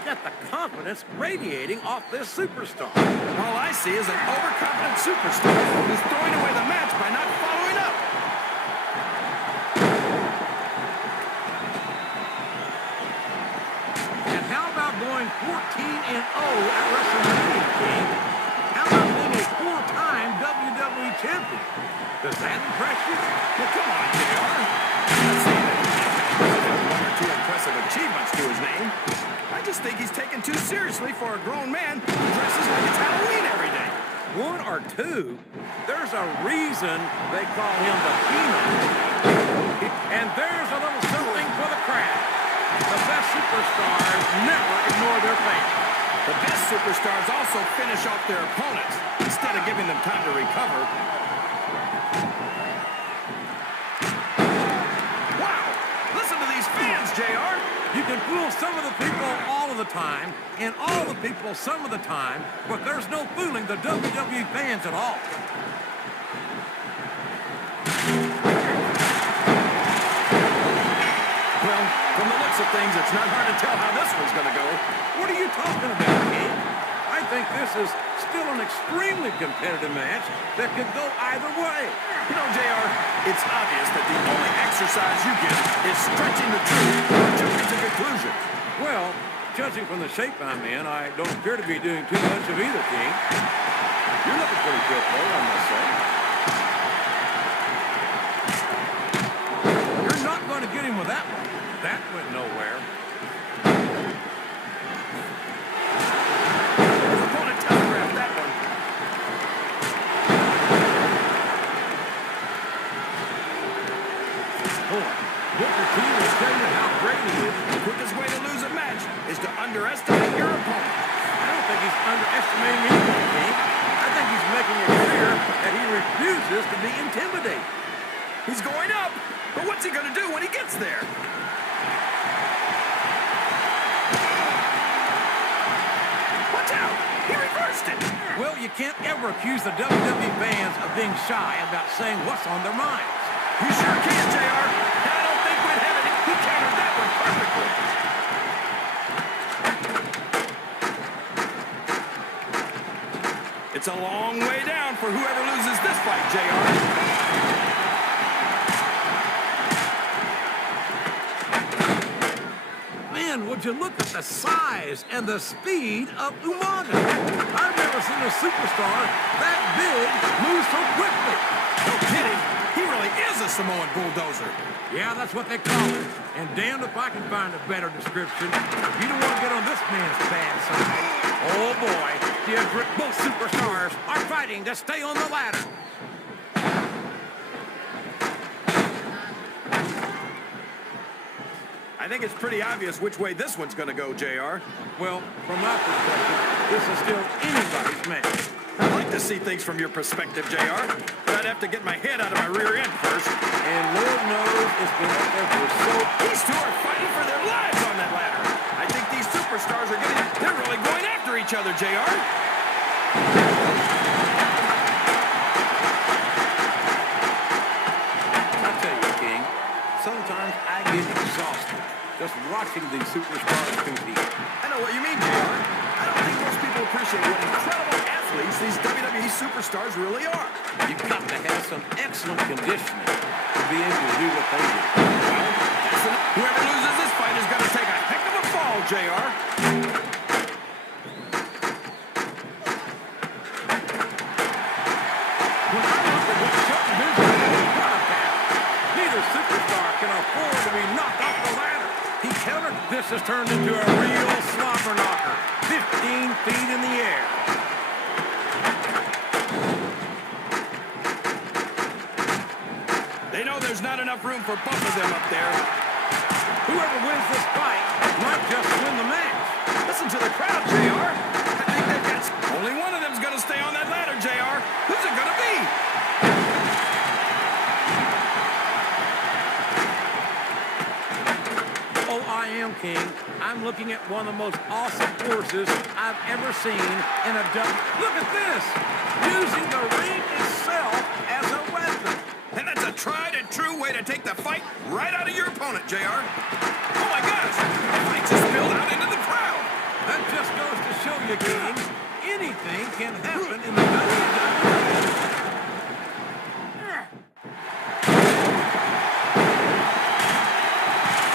look at the confidence radiating off this superstar. All I see is an overconfident superstar who's throwing away the match by not following up. And how about going 14-0 at WrestleMania, King? How about being a four-time WWE champion? Does that impress you? Well, come on, JR. I'm not saying that he has one or two impressive achievements to his name. I just think he's taken too seriously for a grown man who dresses like it's Halloween every day. One or two? There's a reason they call him the Phenom. And there's a little something for the crowd. The best superstars never ignore their fans. The best superstars also finish off their opponents instead of giving them time to recover. Wow! Listen to these fans, JR! You can fool some of the people all of the time, and all the people some of the time, but there's no fooling the WWE fans at all. Well, from the looks of things, it's not hard to tell how this one's going to go. What are you talking about, King? I think this is still an extremely competitive match that could go either way. You know, JR, it's obvious that the only exercise you get is stretching the truth or jumping to conclusions. Well, judging from the shape I'm in, I don't appear to be doing too much of either, King. You're looking pretty good, though, I must say. You're not going to get him with that one. That went nowhere. His opponent telegraphed that one. Booker T will tell you how great he is. The quickest way to lose a match is to underestimate your opponent. I don't think he's underestimating anyone, King. I think he's making it clear that he refuses to be intimidated. He's going up, but what's he going to do when he gets there? Watch out! He reversed it! Well, you can't ever accuse the WWE fans of being shy about saying what's on their minds. You sure can, JR. And I don't think we'd have it. He countered that one perfectly. It's a long way down for whoever loses this fight, JR. Man, would you look at the size and the speed of Umaga? I've never seen a superstar that big move so quickly. No kidding. He really is a Samoan bulldozer. Yeah, that's what they call it. And damned if I can find a better description. You don't want to get on this man's bad side. Oh, boy. Both superstars are fighting to stay on the ladder. I think it's pretty obvious which way this one's going to go, JR. Well, from my perspective, this is still anybody's match. I'd like to see things from your perspective, JR, but I'd have to get my head out of my rear end first. And Lord knows it's been up there for so... These two are fighting for their lives on that ladder. I think these superstars are they're really going after each other, JR. I tell you, King, sometimes I get exhausted just watching these superstars compete. I know what you mean, JR. I don't think most people appreciate what incredible athletes these WWE superstars really are. You've got to have some excellent conditioning to be able to do what they do. Well, whoever loses this fight is going to take a heck of a fall, JR. When I look at what Shelton is doing in front of that, neither superstar can afford to be knocked off the ladder. He countered. This has turned into a real slobber knocker. 15 feet in the air. They know there's not enough room for both of them up there. Whoever wins this fight might just win the match. Listen to the crowd, JR. I think they've got... Only one of them's going to stay on that ladder, JR. Who's it going to be? Oh, I am, King. I'm looking at one of the most awesome forces I've ever seen in a duck. Look at this! Using the ring itself as a weapon. And that's a tried and true way to take the fight right out of your opponent, JR. Oh, my gosh. The fight just spilled out into the crowd. show you, King, anything can happen in the WWE.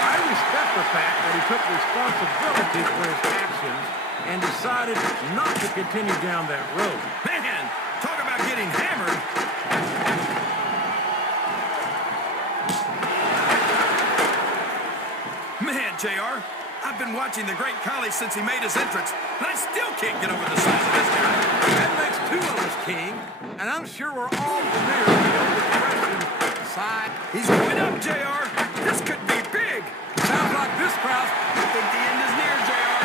I respect the fact that he took responsibility for his actions and decided not to continue down that road. Man, talk about getting hammered. Man, JR, I've been watching the Great Khali since he made his entrance, and I still can't get over the size of this guy. That makes two of us, King, and I'm sure we're all familiar with the old expression, side. He's going up, JR. This could be big. Sounds like this crowd. I think the end is near, JR.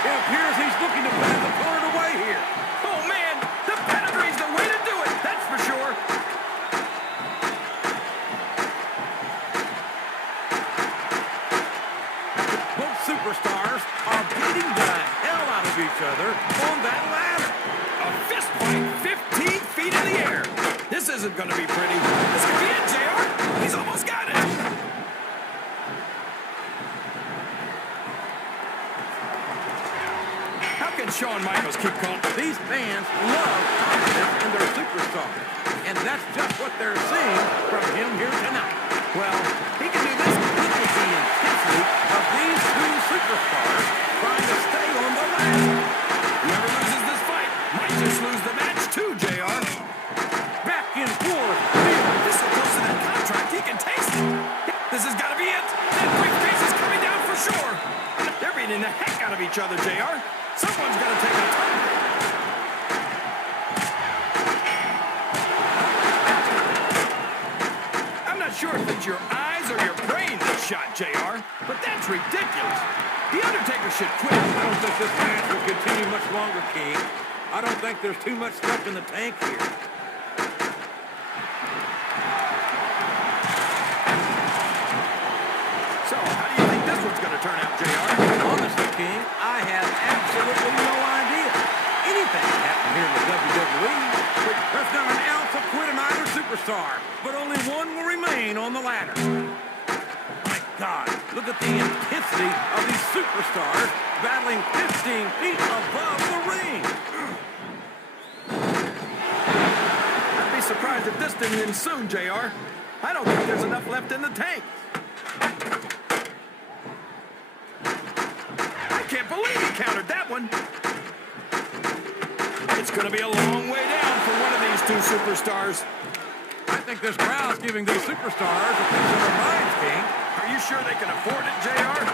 It appears he's looking to put his opponent away here. Oh, man, the pedigree's the way to do it, that's for sure. Both superstars are beating the hell out of each other on that ladder. A fist fight 15 feet in the air. This isn't going to be pretty. This could be it, JR. He's almost got it. How can Shawn Michaels keep calling? These fans love confidence in their superstar, and that's just what they're seeing from him here tonight. Well, he can do this. Look at the intensity of these two superstars trying to stay on the ladder. Whoever loses this fight might just lose the match too, JR. Back and forth. This is close to that contract. He can taste it. This has got to be it. That briefcase is coming down for sure. They're beating the heck out of each other, JR. Someone's got to take a turn. I'm not sure if it's your eyes or your brain that shot, JR, but that's ridiculous. The Undertaker should quit. I don't think this match will continue much longer, King. I don't think there's too much left in the tank here. So, how do you think this one's going to turn out, JR? Honestly, King, I have absolutely no idea. Anything can happen here in the WWE. There's not an ounce of quit in either superstar, but only one will remain on the ladder. My God, look at the intensity of these superstars battling 15 feet above the ring. I'd be surprised if this didn't end soon, JR. I don't think there's enough left in the tank. I can't believe he countered that one. It's going to be a long way down for one of these two superstars. I think this crowd's giving these superstars a piece of their minds, King. Are you sure they can afford it, JR?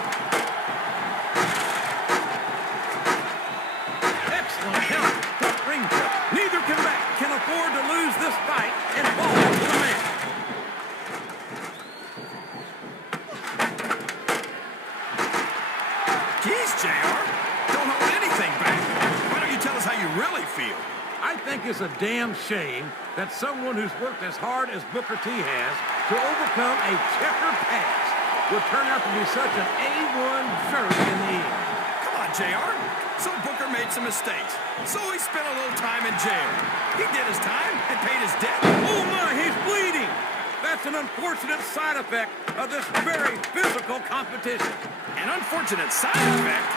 Excellent count. Tough ring trip. Neither can afford to lose this fight and fall to the man. Jeez, JR. Don't hold anything back. Why don't you tell us how you really feel? I think it's a damn shame that someone who's worked as hard as Booker T has to overcome a checkered past would turn out to be such an A1 jerk in the end. Come on, JR. So Booker made some mistakes. So he spent a little time in jail. He did his time and paid his debt. Oh my, he's bleeding! That's an unfortunate side effect of this very physical competition. An unfortunate side effect?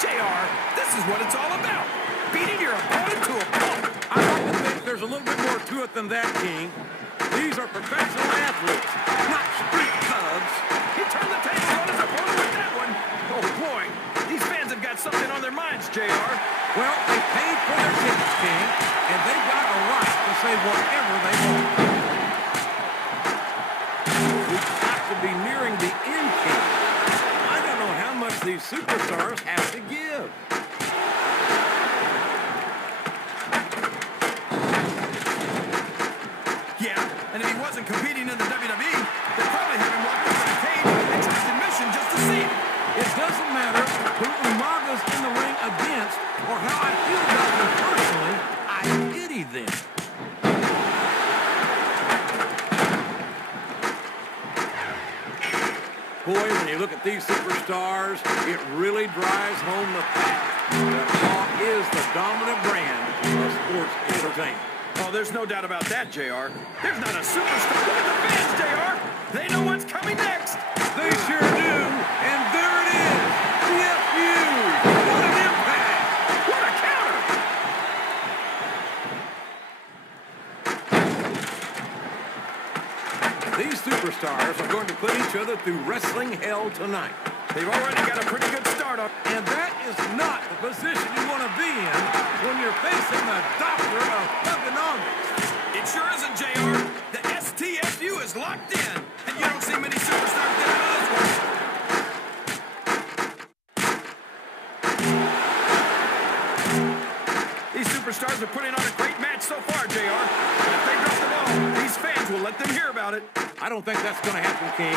JR, this is what it's all about. Beating your opponent to a pulp. I like to think there's a little bit more to it than that, King. These are professional athletes, not street thugs. He turned the tables on his opponent with that one. Oh, boy. These fans have got something on their minds, JR. Well, they paid for their tickets, King, and they've got a right to say whatever they want. We've got to be nearing the end, King. I don't know how much these superstars have to give. Yeah, and if he wasn't competing in the WWE, they'd probably have him locked up in a cage and tried admission just to see it. It doesn't matter who Umaga's in the ring against or how I feel about them personally. I pity them. Boy, when you look at these superstars, it really drives home the fact that Raw is the dominant brand of sports entertainment. Oh, there's no doubt about that, JR. There's not a superstar. Look at the fans, JR. They know what's coming next. They sure do. And there it is. The FU. What an put each other through wrestling hell tonight. They've already got a pretty good start up. And that is not the position you want to be in when you're facing the doctor of thugonomics. It sure isn't, JR. The STFU is locked in, and you don't see many superstars get out of this one. These superstars are putting on a great match so far, JR. But if they drop the ball, these fans will let them hear about it. I don't think that's going to happen, King.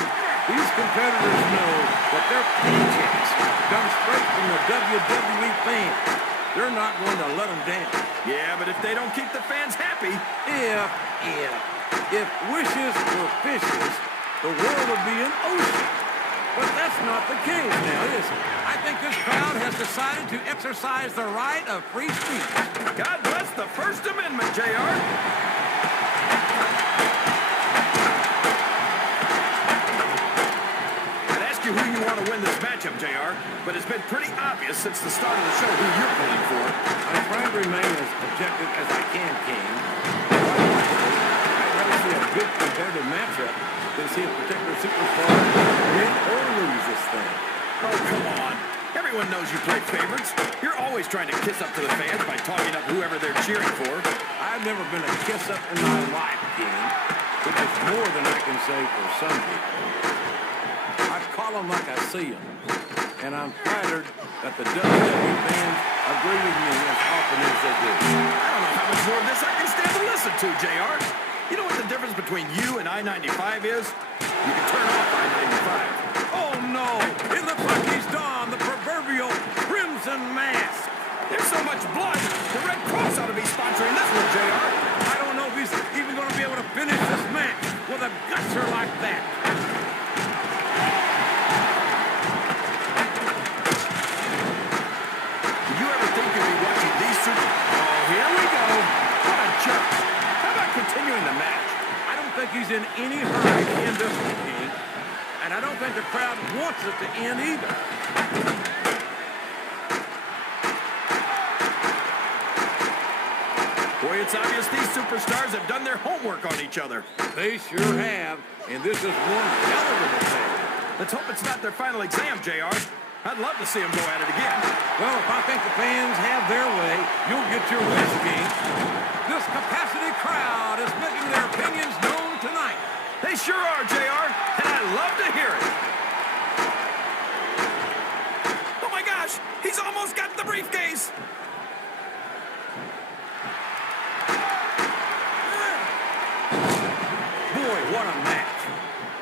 These competitors know that their paychecks come straight from the WWE fans. They're not going to let them down. Yeah, but if they don't keep the fans happy... If wishes were fishes, the world would be an ocean. But that's not the case now, is it? I think this crowd has decided to exercise the right of free speech. God bless the First Amendment, JR. Who you want to win this matchup, JR, but it's been pretty obvious since the start of the show who you're pulling for. I'm trying to remain as objective as I can, King. I'd rather see a good competitive matchup than see a particular superstar win or lose this thing. Oh, come on. Everyone knows you play favorites. You're always trying to kiss up to the fans by talking up whoever they're cheering for. I've never been a kiss-up in my life, King, which is more than I can say for some people. I call them like I see them, and I'm flattered that the WWE fans agree with me as often as they do. I don't know how much more of this I can stand to listen to, JR. You know what the difference between you and I-95 is? You can turn off I-95. Oh, no! It looks like he's donned the proverbial crimson mask. There's so much blood, the Red Cross ought to be sponsoring this one, JR. I don't know if he's even going to be able to finish this match with a gusher like that. He's in any hurry to end this one, King. And I don't think the crowd wants it to end either. Boy, it's obvious these superstars have done their homework on each other. They sure have. And this is one hell of an exam. Let's hope it's not their final exam, JR. I'd love to see them go at it again. Well, if I think the fans have their way, you'll get your wish, King. This capacity crowd is making their opinions known tonight. They sure are, JR, and I love to hear it. Oh, my gosh, he's almost got the briefcase. Boy, what a match.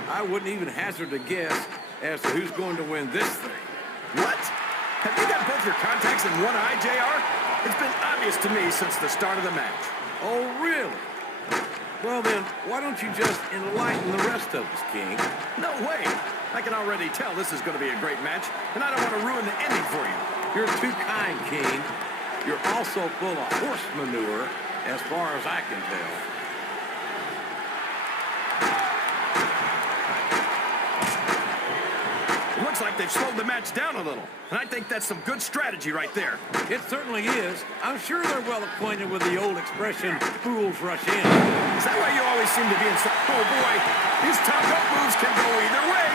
I wouldn't even hazard a guess as to who's going to win this thing. What? Have you got both your contacts in one eye, JR? It's been obvious to me since the start of the match. Oh, really? Well, then, why don't you just enlighten the rest of us, King? No way. I can already tell this is going to be a great match, and I don't want to ruin the ending for you. You're too kind, King. You're also full of horse manure, as far as I can tell. It looks like they've slowed the match down a little, and I think that's some good strategy right there. It certainly is. I'm sure they're well acquainted with the old expression, fools rush in. Is that why you always seem to be in some... Oh, boy, these top rope moves can go either way.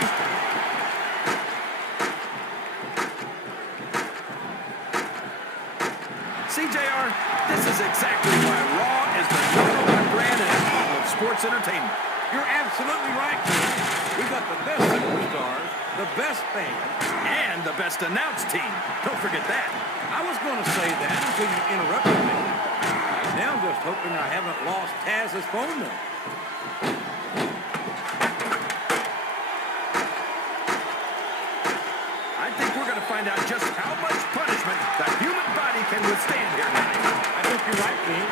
See, JR, this is exactly why Raw is the #1 brand in all of sports entertainment. You're absolutely right, King. We've got the best superstars, the best band, and the best announced team. Don't forget that. I was going to say that until you interrupted me. Now I'm just hoping I haven't lost Taz's phone number. I think we're going to find out just how much punishment the human body can withstand here tonight. I think you're right, King.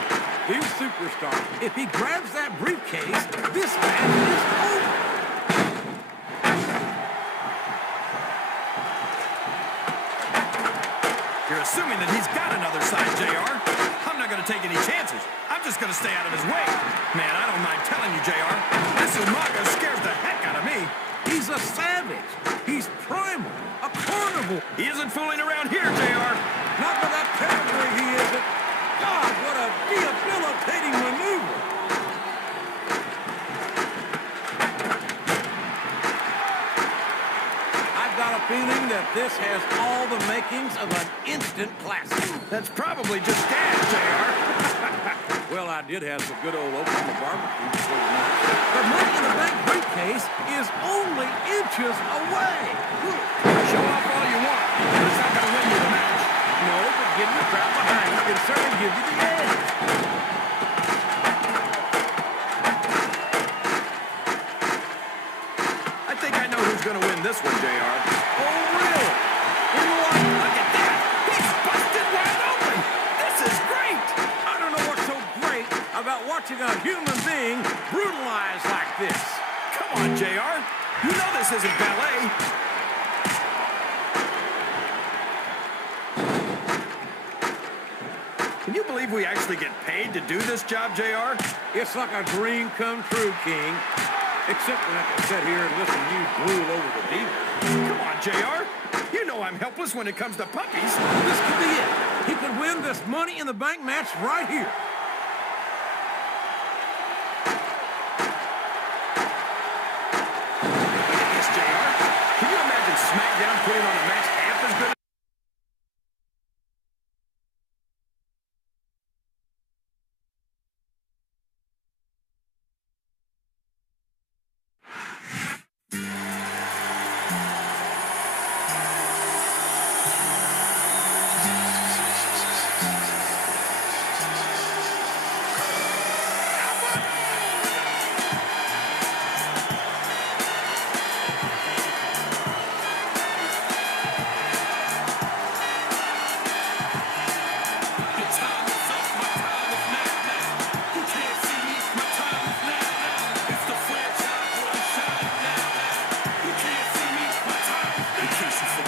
These superstars, if he grabs that briefcase, this match is over. You're assuming that he's got another side, JR. I'm not going to take any chances. I'm just going to stay out of his way. Man, I don't mind telling you, JR, this Umaga scares the heck out of me. He's a savage. He's primal, a carnival. He isn't fooling around here, JR. Not with that pedigree, he isn't. God, what a debilitating maneuver. feeling that this has all the makings of an instant classic. That's probably just gas, JR. Well, I did have some good old Oklahoma barbecue before the match. The Money in the Bank briefcase is only inches away. Show off all you want, but it's not going to win you the match. No, but getting the crowd behind you can certainly give you the edge. I think I know who's going to win this one, JR. Oh, really? You know what? Look at that! He's busted wide open! This is great! I don't know what's so great about watching a human being brutalized like this. Come on, JR. You know this isn't ballet. Can you believe we actually get paid to do this job, JR? It's like a dream come true, King. Except when I can sit here and listen to you drool over the Divas. Come on, JR. You know I'm helpless when it comes to puppies. This could be it. He could win this Money in the Bank match right here. Look at this, JR. Can you imagine Smackdown putting on a